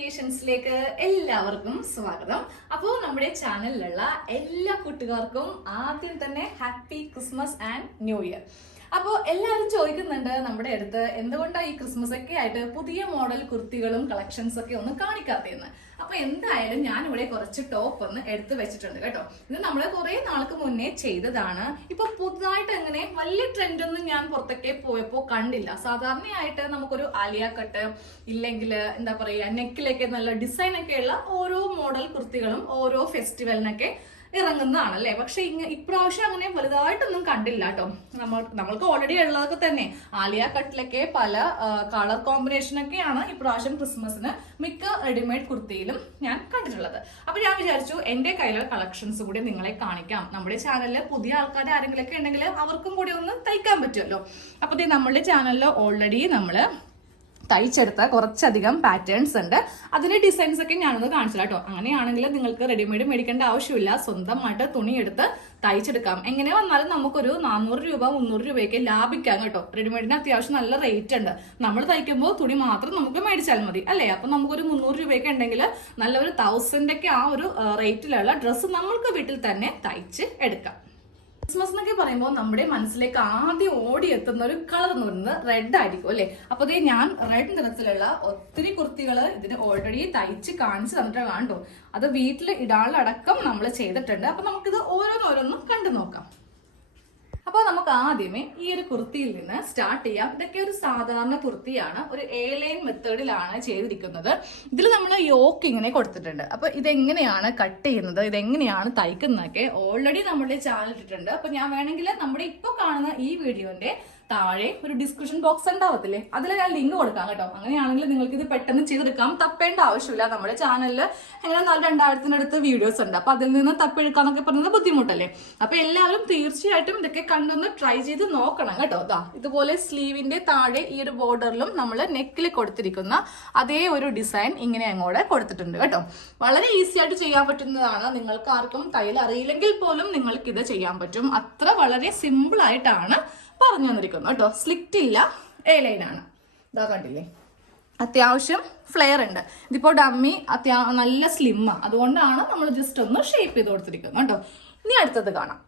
ക്രിയേഷൻസിലേക്ക് എല്ലാവർക്കും സ്വാഗതം. അപ്പോൾ നമ്മുടെ ചാനലിലുള്ള എല്ലാ കൂട്ടുകാർക്കും ആദ്യം തന്നെ happy Christmas and new year അപ്പോൾ എല്ലാവരും ചോദിക്കുന്നുണ്ട് നമ്മുടെ അടുത്ത് എന്തുകൊണ്ടാണ് ഈ ക്രിസ്മസ് ഒക്കെ ആയിട്ട് പുതിയ മോഡൽ കുർത്തികളും കളക്ഷൻസ് ഒക്കെ ഒന്നും കാണിക്കാത്തതെന്ന്? അപ്പോൾ എന്തായാലും ഞാൻ ഇവിടെ കുറച്ച് ടോപ്പ് ഒന്ന് എടുത്തു വെച്ചിട്ടുണ്ട് കേട്ടോ. ഇത് നമ്മൾ കുറേ നാൾക്ക് മുന്നേ ചെയ്തതാണ്. ഇപ്പൊ പുതുതായിട്ട് അങ്ങനെ വലിയ ട്രെൻഡൊന്നും ഞാൻ പുറത്തൊക്കെ പോയപ്പോൾ കണ്ടില്ല. സാധാരണയായിട്ട് നമുക്കൊരു ആലിയ കട്ട് ഇല്ലെങ്കിൽ എന്താ പറയുക നെക്കിലൊക്കെ നല്ല ഉള്ള ഓരോ മോഡൽ കുർത്തികളും ഓരോ ഫെസ്റ്റിവലിനൊക്കെ ഇറങ്ങുന്നതാണ് അല്ലേ പക്ഷെ ഇങ്ങ ഇപ്രാവശ്യം അങ്ങനെ വലുതായിട്ടൊന്നും കണ്ടില്ല കേട്ടോ. നമ്മൾ നമ്മൾക്ക് ഓൾറെഡി ഉള്ളതൊക്കെ തന്നെ. ആലിയ കട്ടിലൊക്കെ പല കളർ കോമ്പിനേഷനൊക്കെയാണ് ഇപ്രാവശ്യം ക്രിസ്മസിന് മിക്ക റെഡിമെയ്ഡ് കുർത്തിയിലും ഞാൻ കണ്ടിട്ടുള്ളത്. അപ്പൊ ഞാൻ വിചാരിച്ചു എന്റെ കയ്യിലുള്ള കളക്ഷൻസ് കൂടി നിങ്ങളെ കാണിക്കാം. നമ്മുടെ ചാനലിൽ പുതിയ ആൾക്കാർ ആരെങ്കിലും ഒക്കെ ഉണ്ടെങ്കിൽ അവർക്കും കൂടി ഒന്ന് തയ്ക്കാൻ പറ്റുമല്ലോ. അപ്പൊ ദേ നമ്മുടെ ചാനലിൽ ഓൾറെഡി നമ്മൾ തയ്ച്ചെടുത്ത കുറച്ചധികം പാറ്റേൺസ് ഉണ്ട്. അതിന്റെ ഡിസൈൻസ് ഒക്കെ ഞാനൊന്ന് കാണിച്ചു കേട്ടോ. അങ്ങനെയാണെങ്കിൽ നിങ്ങൾക്ക് റെഡിമെയ്ഡ് മേടിക്കേണ്ട ആവശ്യമില്ല. സ്വന്തമായിട്ട് തുണി എടുത്ത് തയ്ച്ചെടുക്കാം. എങ്ങനെ വന്നാലും നമുക്കൊരു നാനൂറ് രൂപ മുന്നൂറ് രൂപയൊക്കെ ലാഭിക്കാം കേട്ടോ. റെഡിമെയ്ഡിന് അത്യാവശ്യം നല്ല റേറ്റ് ഉണ്ട്. നമ്മൾ തയ്ക്കുമ്പോൾ തുണി മാത്രം നമുക്ക് മേടിച്ചാൽ മതി അല്ലേ? അപ്പൊ നമുക്കൊരു മുന്നൂറ് രൂപയൊക്കെ ഉണ്ടെങ്കിൽ നല്ലൊരു തൗസൻഡൊക്കെ ആ ഒരു റേറ്റിലുള്ള ഡ്രസ്സ് നമ്മൾക്ക് വീട്ടിൽ തന്നെ തയ്ച്ച് എടുക്കാം. ക്രിസ്മസ് എന്നൊക്കെ പറയുമ്പോൾ നമ്മുടെ മനസ്സിലേക്ക് ആദ്യം ഓടിയെത്തുന്ന ഒരു കളർ എന്ന് പറയുന്നത് റെഡ് ആയിരിക്കും അല്ലെ? അപ്പൊ അതേ ഞാൻ റെഡ് നിറത്തിലുള്ള ഒത്തിരി കുർത്തികൾ ഇതിന് ഓൾറെഡി തയ്ച്ച് കാണിച്ചു തന്നിട്ട് കണ്ടോ? അത് വീട്ടിൽ ഇടാളടക്കം നമ്മൾ ചെയ്തിട്ടുണ്ട്. അപ്പൊ നമുക്കിത് ഓരോന്നോരോന്നും കണ്ടു നോക്കാം. അപ്പോൾ നമുക്ക് ആദ്യമേ ഈ ഒരു കുർത്തിയിൽ നിന്ന് സ്റ്റാർട്ട് ചെയ്യാം. ഇതൊക്കെ ഒരു സാധാരണ കുർത്തിയാണ്. ഒരു എ ലൈൻ മെത്തേഡിലാണ് ചെയ്തിരിക്കുന്നത്. ഇതിൽ നമ്മൾ യോക്ക് ഇങ്ങനെ കൊടുത്തിട്ടുണ്ട്. അപ്പൊ ഇതെങ്ങനെയാണ് കട്ട് ചെയ്യുന്നത്? ഇതെങ്ങനെയാണ് തയ്ക്കുന്നതൊക്കെ ഓൾറെഡി നമ്മുടെ ചാനൽ ഇട്ടിട്ടുണ്ട്. അപ്പോൾ ഞാൻ വേണമെങ്കിൽ നമ്മുടെ ഇപ്പോൾ കാണുന്ന ഈ വീഡിയോന്റെ താഴെ ഒരു ഡിസ്ക്രിപ്ഷൻ ബോക്സ് ഉണ്ടാവത്തില്ലേ? അതിൽ ഞാൻ ലിങ്ക് കൊടുക്കാം കേട്ടോ. അങ്ങനെയാണെങ്കിൽ നിങ്ങൾക്ക് ഇത് പെട്ടെന്ന് ചെയ്തെടുക്കാം. തപ്പേണ്ട ആവശ്യമില്ല. നമ്മുടെ ചാനലിൽ എങ്ങനെ നാല് രണ്ടായിരത്തിനടുത്ത് വീഡിയോസ് ഉണ്ട്. അപ്പൊ അതിൽ നിന്ന് തപ്പെടുക്കാന്നൊക്കെ പറയുന്നത് ബുദ്ധിമുട്ടല്ലേ? അപ്പൊ എല്ലാവരും തീർച്ചയായിട്ടും ഇതൊക്കെ കണ്ടൊന്ന് ട്രൈ ചെയ്ത് നോക്കണം കേട്ടോ. ദാ ഇതുപോലെ സ്ലീവിന്റെ താഴെ ഈ ഒരു ബോർഡറിലും നമ്മൾ നെക്കിൽ കൊടുത്തിരിക്കുന്ന അതേ ഒരു ഡിസൈൻ ഇങ്ങനെ അങ്ങോട്ട് കൊടുത്തിട്ടുണ്ട് കേട്ടോ. വളരെ ഈസി ആയിട്ട് ചെയ്യാൻ പറ്റുന്നതാണ്. നിങ്ങൾക്ക് ആർക്കും തയ്യൽ അറിയില്ലെങ്കിൽ പോലും നിങ്ങൾക്ക് ഇത് ചെയ്യാൻ പറ്റും. അത്ര വളരെ സിമ്പിൾ ആയിട്ടാണ് പറഞ്ഞു തന്നിരിക്കുന്നു കേട്ടോ സ്ലിറ്റ് ഇല്ല എ ലൈൻ ആണ്. ഇതാ കണ്ടില്ലേ? അത്യാവശ്യം ഫ്ലെയർ ഉണ്ട്. ഇതിപ്പോൾ ഡമ്മി അത്യാ നല്ല സ്ലിമ്മാണ് അതുകൊണ്ടാണ് നമ്മൾ ജസ്റ്റ് ഒന്ന് ഷേപ്പ് ചെയ്ത് കൊടുത്തിരിക്കുന്നത്. കേട്ടോ ഇനി അടുത്തത് കാണാം.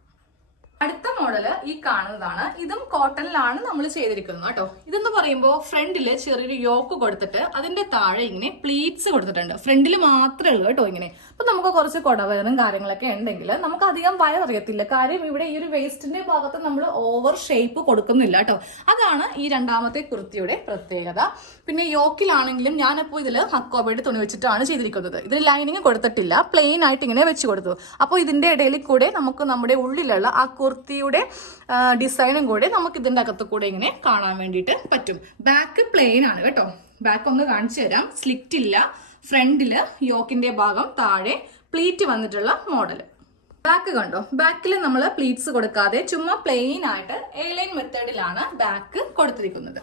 അടുത്ത മോഡൽ ഈ കാണുന്നതാണ്. ഇതും കോട്ടണിലാണ് നമ്മൾ ചെയ്തിരിക്കുന്നത് കേട്ടോ. ഇതെന്ന് പറയുമ്പോൾ ഫ്രണ്ടിൽ ചെറിയൊരു യോക്ക് കൊടുത്തിട്ട് അതിന്റെ താഴെ ഇങ്ങനെ പ്ലീറ്റ്സ് കൊടുത്തിട്ടുണ്ട്. ഫ്രണ്ടിൽ മാത്രമേ ഉള്ളൂ കേട്ടോ ഇങ്ങനെ. അപ്പൊ നമുക്ക് കുറച്ച് കൊടവയറും കാര്യങ്ങളൊക്കെ ഉണ്ടെങ്കിൽ നമുക്ക് അധികം വയറിയത്തില്ല. കാര്യം ഇവിടെ ഈ ഒരു വേസ്റ്റിന്റെ ഭാഗത്ത് നമ്മൾ ഓവർ ഷേപ്പ് കൊടുക്കുന്നില്ല കേട്ടോ. അതാണ് ഈ രണ്ടാമത്തെ കുർത്തിയുടെ പ്രത്യേകത. പിന്നെ യോക്കിലാണെങ്കിലും ഞാനിപ്പോൾ ഇതിൽ ഹക്കോബയുടെ തുണി വെച്ചിട്ടാണ് ചെയ്തിരിക്കുന്നത്. ഇതിൽ ലൈനിങ് കൊടുത്തിട്ടില്ല. പ്ലെയിൻ ആയിട്ട് ഇങ്ങനെ വെച്ച് കൊടുത്തു. അപ്പോൾ ഇതിന്റെ ഇടയിൽ കൂടെ നമുക്ക് നമ്മുടെ ഉള്ളിലുള്ള ആ കുർത്തിയുടെ ഡിസൈനും കൂടെ നമുക്ക് ഇതിന്റെ അകത്ത് കൂടെ ഇങ്ങനെ കാണാൻ വേണ്ടിയിട്ട് പറ്റും. ബാക്ക് പ്ലെയിൻ ആണ് കേട്ടോ. ബാക്ക് ഒന്ന് കാണിച്ചു തരാം. സ്ലിറ്റ് ഇല്ല. ഫ്രണ്ടിൽ യോക്കിന്റെ ഭാഗം താഴെ പ്ലീറ്റ് വന്നിട്ടുള്ള മോഡൽ ബാക്ക് കണ്ടോ? ബാക്കിൽ നമ്മൾ പ്ലീറ്റ്സ് കൊടുക്കാതെ ചുമ്മാ പ്ലെയിൻ ആയിട്ട് എയർലൈൻ ലൈൻ മെത്തേഡിലാണ് ബാക്ക് കൊടുത്തിരിക്കുന്നത്.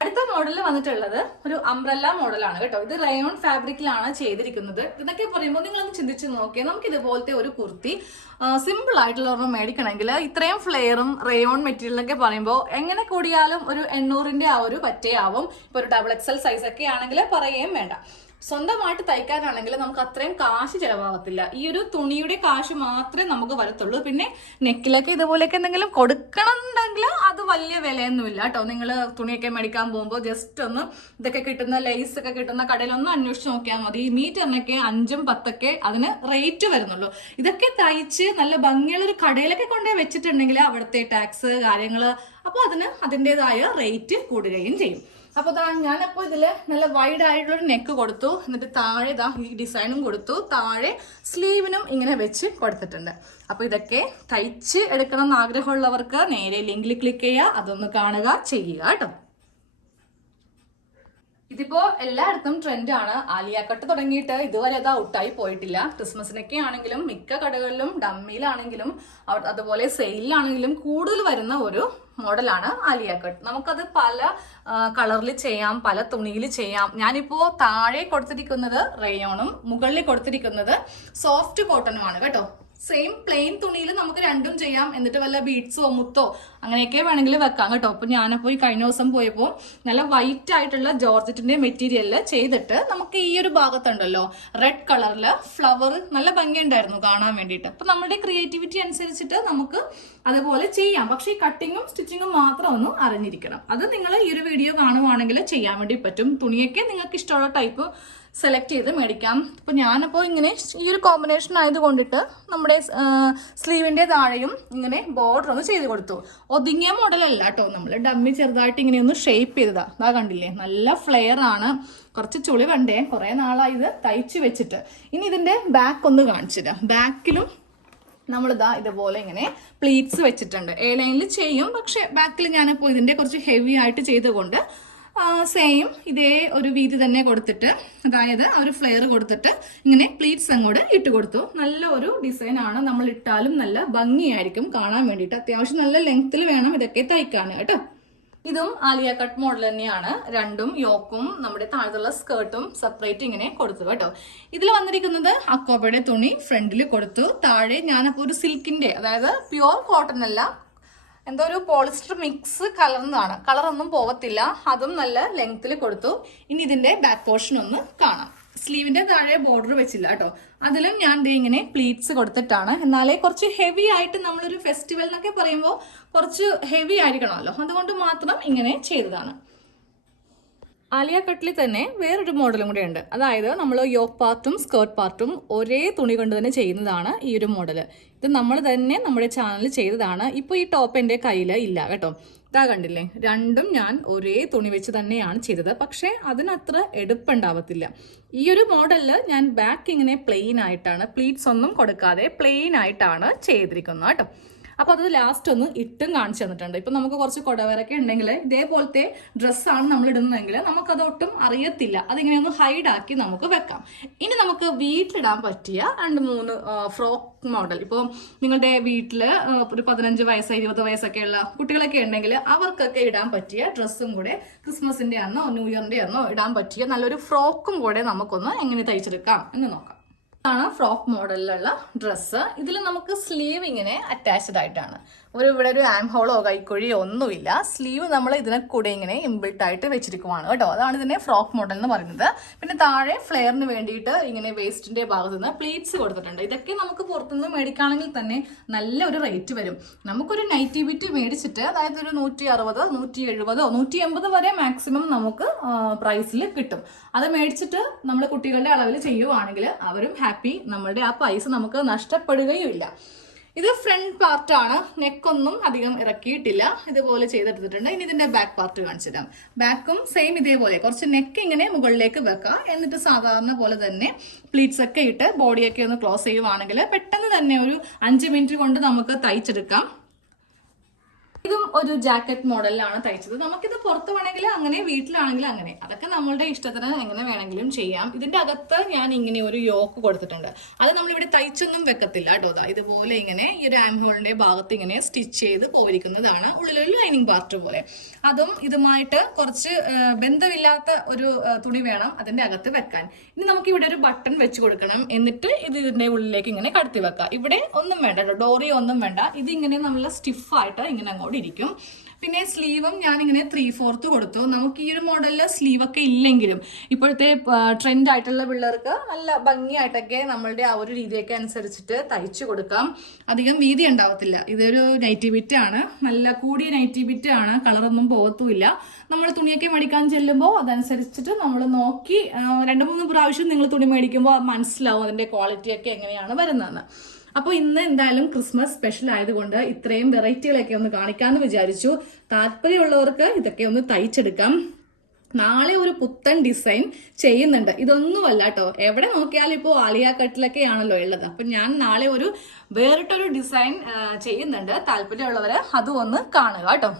അടുത്ത മോഡൽ വന്നിട്ടുള്ളത് ഒരു അംബ്രല്ല മോഡലാണ് കേട്ടോ. ഇത് റയോൺ ഫാബ്രിക്കിലാണ് ചെയ്തിരിക്കുന്നത്. ഇതൊക്കെ പറയുമ്പോൾ നിങ്ങളൊന്ന് ചിന്തിച്ച് നോക്കിയാൽ നമുക്ക് ഇതുപോലത്തെ ഒരു കുർത്തി സിമ്പിൾ ആയിട്ടുള്ള ഒരെണ്ണം മേടിക്കണമെങ്കിൽ ഇത്രയും ഫ്ലെയറും റയോൺ മെറ്റീരിയലൊക്കെ പറയുമ്പോൾ എങ്ങനെ കൂടിയാലും ഒരു എണ്ണൂറിന്റെ ആ ഒരു പറ്റയാവും. ഇപ്പൊ ഒരു ഡബിൾ എക്സൽ ഒക്കെ ആണെങ്കിൽ പറയുകയും വേണ്ട. സ്വന്തമായിട്ട് തയ്ക്കാനാണെങ്കിൽ നമുക്ക് അത്രയും കാശ് ചിലവാകത്തില്ല ഈ ഒരു തുണിയുടെ കാശ് മാത്രമേ നമുക്ക് വരത്തുള്ളൂ. പിന്നെ നെക്കിലൊക്കെ ഇതുപോലെയൊക്കെ എന്തെങ്കിലും കൊടുക്കണം എന്നുണ്ടെങ്കിൽ അത് വലിയ വിലയൊന്നുമില്ല കേട്ടോ. നിങ്ങൾ തുണിയൊക്കെ മേടിക്കാൻ പോകുമ്പോൾ ജസ്റ്റ് ഒന്ന് ഇതൊക്കെ കിട്ടുന്ന ലൈസ് ഒക്കെ കിട്ടുന്ന കടയിലൊന്ന് അന്വേഷിച്ച് നോക്കിയാൽ മതി. ഈ മീറ്ററിനൊക്കെ അഞ്ചും പത്തൊക്കെ അതിന് റേറ്റ് വരുന്നുള്ളൂ. ഇതൊക്കെ തയ്ച്ച് നല്ല ഭംഗിയുള്ള ഒരു കടയിലൊക്കെ കൊണ്ടുപോയി വെച്ചിട്ടുണ്ടെങ്കിൽ അവിടുത്തെ ടാക്സ് കാര്യങ്ങൾ അപ്പോൾ അതിന് അതിന്റെതായ റേറ്റ് കൂടുകയും ചെയ്യും. അപ്പൊ ദാ ഞാനപ്പോ ഇതിൽ നല്ല വൈഡ് ആയിട്ടുള്ള ഒരു നെക്ക് കൊടുത്തു. എന്നിട്ട് താഴെ ഇതാ ഈ ഡിസൈനും കൊടുത്തു. താഴെ സ്ലീവിനും ഇങ്ങനെ വെച്ച് കൊടുത്തിട്ടുണ്ട്. അപ്പൊ ഇതൊക്കെ തയ്ച്ച് എടുക്കണം എന്ന് ആഗ്രഹമുള്ളവർക്ക് നേരെ ലിങ്കിൽ ക്ലിക്ക് ചെയ്യുക. അതൊന്ന് കാണുക ചെയ്യുക കേട്ടോ. ഇതിപ്പോ എല്ലായിടത്തും ട്രെൻഡാണ് ആലിയ കട്ട് തുടങ്ങിയിട്ട് ഇതുവരെ അത് ഔട്ടായി പോയിട്ടില്ല. ക്രിസ്മസിനൊക്കെ ആണെങ്കിലും മിക്ക കടകളിലും ഡമ്മിയിലാണെങ്കിലും അതുപോലെ സെയിലാണെങ്കിലും കൂടുതൽ വരുന്ന ഒരു മോഡലാണ് ആലിയ കട്ട് നമുക്കത് പല കളറിൽ ചെയ്യാം പല തുണിയിൽ ചെയ്യാം. ഞാനിപ്പോ താഴെ കൊടുത്തിരിക്കുന്നത് റയോണും മുകളിൽ കൊടുത്തിരിക്കുന്നത് സോഫ്റ്റ് കോട്ടണുമാണ് കേട്ടോ. സെയിം പ്ലെയിൻ തുണിയിൽ നമുക്ക് രണ്ടും ചെയ്യാം. എന്നിട്ട് വല്ല ബീഡ്സോ മുത്തോ അങ്ങനെയൊക്കെ വേണമെങ്കിൽ വെക്കാം കേട്ടോ. അപ്പൊ ഞാനപ്പോൾ ഈ കഴിഞ്ഞ ദിവസം പോയപ്പോൾ നല്ല വൈറ്റ് ആയിട്ടുള്ള ജോർജറ്റിന്റെ മെറ്റീരിയലിൽ ചെയ്തിട്ട് നമുക്ക് ഈ ഒരു ഭാഗത്തുണ്ടല്ലോ റെഡ് കളറിൽ ഫ്ലവർ നല്ല ഭംഗിയുണ്ടായിരുന്നു കാണാൻ വേണ്ടിയിട്ട്. അപ്പോൾ നമ്മുടെ ക്രിയേറ്റിവിറ്റി അനുസരിച്ചിട്ട് നമുക്ക് അതുപോലെ ചെയ്യാം. പക്ഷേ ഈ കട്ടിങ്ങും സ്റ്റിച്ചിങ്ങും മാത്രം ഒന്നും അറിഞ്ഞിരിക്കണം. അത് നിങ്ങൾ ഈ ഒരു വീഡിയോ കാണുവാണെങ്കിൽ ചെയ്യാൻ വേണ്ടി പറ്റും. തുണിയൊക്കെ നിങ്ങൾക്ക് ഇഷ്ടമുള്ള ടൈപ്പ് സെലക്ട് ചെയ്ത് മേടിക്കാം. ഇപ്പൊ ഞാനിപ്പോൾ ഇങ്ങനെ ഈ ഒരു കോമ്പിനേഷൻ ആയത് കൊണ്ടിട്ട് നമ്മുടെ സ്ലീവിന്റെ താഴെയും ഇങ്ങനെ ബോർഡർ ഒന്ന് ചെയ്ത് കൊടുത്തു. ഒതുങ്ങിയ മോഡലല്ല കേട്ടോ നമ്മൾ ഡമ്മി ചെറുതായിട്ട് ഇങ്ങനെ ഒന്ന് ഷേപ്പ് ചെയ്തതാ. അതാ കണ്ടില്ലേ? നല്ല ഫ്ലെയർ ആണ്. കുറച്ച് ചുളി വേണ്ടേ കുറേ നാളായി ഇത് തയ്ച്ച് വെച്ചിട്ട്. ഇനി ഇതിന്റെ ബാക്ക് ഒന്ന് കാണിച്ചില്ല ബാക്കിലും നമ്മളിതാ ഇതുപോലെ ഇങ്ങനെ പ്ലീറ്റ്സ് വെച്ചിട്ടുണ്ട്. എ ലൈനിൽ ചെയ്യും. പക്ഷെ ബാക്കിൽ ഞാനിപ്പോൾ ഇതിന്റെ കുറച്ച് ഹെവി ആയിട്ട് ചെയ്തുകൊണ്ട് സെയിം ഇതേ ഒരു വീതി തന്നെ കൊടുത്തിട്ട് അതായത് ആ ഒരു ഫ്ലെയർ കൊടുത്തിട്ട് ഇങ്ങനെ പ്ലീറ്റ്സ് അങ്ങോട്ട് ഇട്ട് കൊടുത്തു. നല്ല ഒരു ഡിസൈൻ ആണ്. നമ്മൾ ഇട്ടാലും നല്ല ഭംഗിയായിരിക്കും കാണാൻ വേണ്ടിയിട്ട്. അത്യാവശ്യം നല്ല ലെങ്ത്തിൽ വേണം ഇതൊക്കെ തയ്ക്കാൻ കേട്ടോ. ഇതും ആലിയ കട്ട് മോഡൽ തന്നെയാണ്. രണ്ടും യോക്കും നമ്മുടെ താഴത്തുള്ള സ്കേർട്ടും സെപ്പറേറ്റ് ഇങ്ങനെ കൊടുത്തു കേട്ടോ. ഇതിൽ വന്നിരിക്കുന്നത് അക്കോബയുടെ തുണി ഫ്രണ്ടിൽ കൊടുത്തു. താഴെ ഞാനപ്പോൾ ഒരു സിൽക്കിന്റെ അതായത് പ്യുവർ കോട്ടൺ അല്ല എന്തോ ഒരു പോളിസ്റ്റർ മിക്സ് കലർന്നതാണ് കളറൊന്നും പോവത്തില്ല. അതും നല്ല ലെങ്ത്തിൽ കൊടുത്തു. ഇനി ഇതിന്റെ ബാക്ക് പോർഷൻ ഒന്ന് കാണാം. സ്ലീവിന്റെ താഴെ ബോർഡർ വെച്ചില്ല കേട്ടോ. അതിലും ഞാൻ ദേ ഇങ്ങനെ പ്ലീറ്റ്സ് കൊടുത്തിട്ടാണ്. എന്നാലേ കുറച്ച് ഹെവി ആയിട്ട് നമ്മളൊരു ഫെസ്റ്റിവൽ എന്നൊക്കെ പറയുമ്പോൾ കുറച്ച് ഹെവി ആയിരിക്കണമല്ലോ. അതുകൊണ്ട് മാത്രം ഇങ്ങനെ ചെയ്തതാണ്. ആലിയ കട്ടിൽ തന്നെ വേറൊരു മോഡലും കൂടെ ഉണ്ട്. അതായത് നമ്മൾ യോക്ക് പാർട്ടും സ്കേർട്ട് പാർട്ടും ഒരേ തുണി കൊണ്ട് തന്നെ ചെയ്യുന്നതാണ് ഈ ഒരു മോഡൽ ഇത് നമ്മൾ തന്നെ നമ്മുടെ ചാനലിൽ ചെയ്തതാണ്. ഇപ്പോൾ ഈ ടോപ്പ് എന്റെ കയ്യിൽ ഇല്ല കേട്ടോ. ഇതാ കണ്ടില്ലേ? രണ്ടും ഞാൻ ഒരേ തുണി വെച്ച് തന്നെയാണ് ചെയ്തത്. പക്ഷേ അതിനത്ര എടുപ്പുണ്ടാവത്തില്ല. ഈ ഒരു മോഡലിൽ ഞാൻ ബാക്ക് ഇങ്ങനെ പ്ലെയിൻ ആയിട്ടാണ് പ്ലീറ്റ്സ് ഒന്നും കൊടുക്കാതെ പ്ലെയിൻ ആയിട്ടാണ് ചെയ്തിരിക്കുന്നത് കേട്ടോ. അപ്പൊ അത് ലാസ്റ്റ് ഒന്ന് ഇട്ടും കാണിച്ചു തന്നിട്ടുണ്ട്. ഇപ്പൊ നമുക്ക് കുറച്ച് കൊടവരൊക്കെ ഉണ്ടെങ്കിൽ ഇതേപോലത്തെ ഡ്രസ്സാണ് നമ്മൾ ഇടുന്നതെങ്കിൽ നമുക്കത് ഒട്ടും അറിയത്തില്ല. അതിങ്ങനെ ഒന്ന് ആക്കി നമുക്ക് വെക്കാം. ഇനി നമുക്ക് വീട്ടിലിടാൻ പറ്റിയ രണ്ട് മൂന്ന് ഫ്രോക്ക് മോഡൽ ഇപ്പോൾ നിങ്ങളുടെ വീട്ടിൽ ഒരു പതിനഞ്ച് വയസ്സ് ഇരുപത് വയസ്സൊക്കെ ഉള്ള കുട്ടികളൊക്കെ ഉണ്ടെങ്കിൽ അവർക്കൊക്കെ ഇടാൻ പറ്റിയ ഡ്രസ്സും കൂടെ ക്രിസ്മസിന്റെ അന്നോ ന്യൂ ഇയറിന്റെ അന്നോ ഇടാൻ പറ്റിയ നല്ലൊരു ഫ്രോക്കും കൂടെ നമുക്കൊന്ന് എങ്ങനെ തയ്ച്ചെടുക്കാം എന്ന് നോക്കാം. ആണ് ഫ്രോക്ക് മോഡലിലുള്ള ഡ്രസ്സ്. ഇതിൽ നമുക്ക് സ്ലീവ് ഇങ്ങനെ അറ്റാച്ച്ഡ് ആയിട്ടാണ്. ഒരു ഇവിടെ ഒരു ആം ഹോളോ കൈക്കുഴിയോ ഒന്നുമില്ല. സ്ലീവ് നമ്മൾ ഇതിനെ കൂടെ ഇങ്ങനെ ഇമ്പിൾട്ട് ആയിട്ട് വെച്ചിരിക്കുവാണ് കേട്ടോ. അതാണ് ഇതിനെ ഫ്രോക്ക് മോഡൽ എന്ന് പറയുന്നത്. പിന്നെ താഴെ ഫ്ലെയറിന് വേണ്ടിയിട്ട് ഇങ്ങനെ വേസ്റ്റിന്റെ ഭാഗത്ത് നിന്ന് പ്ലീറ്റ്സ് കൊടുത്തിട്ടുണ്ട്. ഇതൊക്കെ നമുക്ക് പുറത്തുനിന്ന് മേടിക്കുകയാണെങ്കിൽ തന്നെ നല്ല ഒരു റേറ്റ് വരും. നമുക്കൊരു നൈറ്റി ബിറ്റ് മേടിച്ചിട്ട് അതായത് ഒരു നൂറ്റി അറുപത് നൂറ്റി എഴുപതോ നൂറ്റി എൺപത് വരെ മാക്സിമം നമുക്ക് പ്രൈസിൽ കിട്ടും. അത് മേടിച്ചിട്ട് നമ്മൾ കുട്ടികളുടെ അളവിൽ ചെയ്യുവാണെങ്കിൽ അവരും ഹാപ്പി നമ്മളുടെ ആ പൈസ നമുക്ക് നഷ്ടപ്പെടുകയും ഇല്ല ഇത് ഫ്രണ്ട് പാർട്ടാണ്. നെക്കൊന്നും അധികം ഇറക്കിയിട്ടില്ല. ഇതുപോലെ ചെയ്തെടുത്തിട്ടുണ്ട്. ഇനി ഇതിന്റെ ബാക്ക് പാർട്ട് കാണിച്ചു തരാം ബാക്കും സെയിം ഇതേപോലെ. കുറച്ച് നെക്ക് ഇങ്ങനെ മുകളിലേക്ക് വെക്കുക എന്നിട്ട് സാധാരണ പോലെ തന്നെ പ്ലീറ്റ്സ് ഒക്കെ ഇട്ട് ബോഡിയൊക്കെ ഒന്ന് ക്ലോസ് ചെയ്യുവാണെങ്കിൽ പെട്ടെന്ന് തന്നെ ഒരു അഞ്ച് മിനിറ്റ് കൊണ്ട് നമുക്ക് തയ്ച്ചെടുക്കാം. ഇതും ഒരു ജാക്കറ്റ് മോഡലിലാണ് തയ്ച്ചത്. നമുക്കിത് പുറത്ത് വേണമെങ്കിൽ അങ്ങനെ വീട്ടിലാണെങ്കിൽ അങ്ങനെ. അതൊക്കെ നമ്മളുടെ ഇഷ്ടത്തിന് എങ്ങനെ വേണമെങ്കിലും ചെയ്യാം. ഇതിന്റെ അകത്ത് ഞാൻ ഇങ്ങനെ ഒരു യോക്ക് കൊടുത്തിട്ടുണ്ട്. അത് നമ്മളിവിടെ തയ്ച്ചൊന്നും വെക്കത്തില്ല കേട്ടോ. ഇതുപോലെ ഇങ്ങനെ ഈ ഒരു ആംഹോളിന്റെ ഭാഗത്ത് ഇങ്ങനെ സ്റ്റിച്ച് ചെയ്ത് പോയിരിക്കുന്നതാണ് ഉള്ളിലൊരു ലൈനിങ് പാർട്ട് പോലെ. അതും ഇതുമായിട്ട് കുറച്ച് ബന്ധമില്ലാത്ത ഒരു തുണി വേണം അതിന്റെ അകത്ത് വെക്കാൻ. ഇനി നമുക്ക് ഇവിടെ ഒരു ബട്ടൺ വെച്ച് കൊടുക്കണം. എന്നിട്ട് ഇത് ഇതിന്റെ ഉള്ളിലേക്ക് ഇങ്ങനെ കടത്തി വെക്കാം. ഇവിടെ ഒന്നും വേണ്ട ഡോറി ഒന്നും വേണ്ട. ഇത് ഇങ്ങനെ നല്ല സ്റ്റിഫായിട്ട് ഇങ്ങനെ അങ്ങോട്ട് ഇരിക്കും പിന്നെ സ്ലീവും ഞാൻ ഇങ്ങനെ ത്രീ ഫോർത്ത് കൊടുത്തു. നമുക്ക് ഈ ഒരു മോഡലിൽ സ്ലീവൊക്കെ ഇല്ലെങ്കിലും ഇപ്പോഴത്തെ ട്രെൻഡ് ആയിട്ടുള്ള പിള്ളേർക്ക് നല്ല ഭംഗിയായിട്ടൊക്കെ നമ്മളുടെ ആ ഒരു രീതിയൊക്കെ അനുസരിച്ചിട്ട് തയ്ച്ചു കൊടുക്കാം. അധികം വീതി ഉണ്ടാവത്തില്ല. ഇതൊരു നൈറ്റി ബിറ്റ് ആണ്. നല്ല കൂടിയ നൈറ്റി ബിറ്റ് ആണ്. കളറൊന്നും പോകത്തുമില്ല നമ്മൾ തുണിയൊക്കെ മേടിക്കാൻ ചെല്ലുമ്പോൾ അതനുസരിച്ചിട്ട് നമ്മൾ നോക്കി രണ്ട് മൂന്ന് പ്രാവശ്യം നിങ്ങൾ തുണി മേടിക്കുമ്പോൾ മനസ്സിലാവും അതിന്റെ ക്വാളിറ്റിയൊക്കെ എങ്ങനെയാണ് വരുന്നതെന്ന്. അപ്പോൾ ഇന്ന് എന്തായാലും ക്രിസ്മസ് സ്പെഷ്യൽ ആയതുകൊണ്ട് ഇത്രയും വെറൈറ്റികളൊക്കെ ഒന്ന് കാണിക്കാമെന്ന് വിചാരിച്ചു. താല്പര്യമുള്ളവർക്ക് ഇതൊക്കെ ഒന്ന് തയ്ച്ചെടുക്കാം. നാളെ ഒരു പുത്തൻ ഡിസൈൻ ചെയ്യുന്നുണ്ട്. ഇതൊന്നുമല്ല കേട്ടോ എവിടെ നോക്കിയാലും ഇപ്പോൾ ആലിയ കട്ടിലൊക്കെ ആണല്ലോ ഉള്ളത്. അപ്പം ഞാൻ നാളെ ഒരു വേറിട്ടൊരു ഡിസൈൻ ചെയ്യുന്നുണ്ട്. താല്പര്യമുള്ളവർ അതും ഒന്ന് കാണുക കേട്ടോ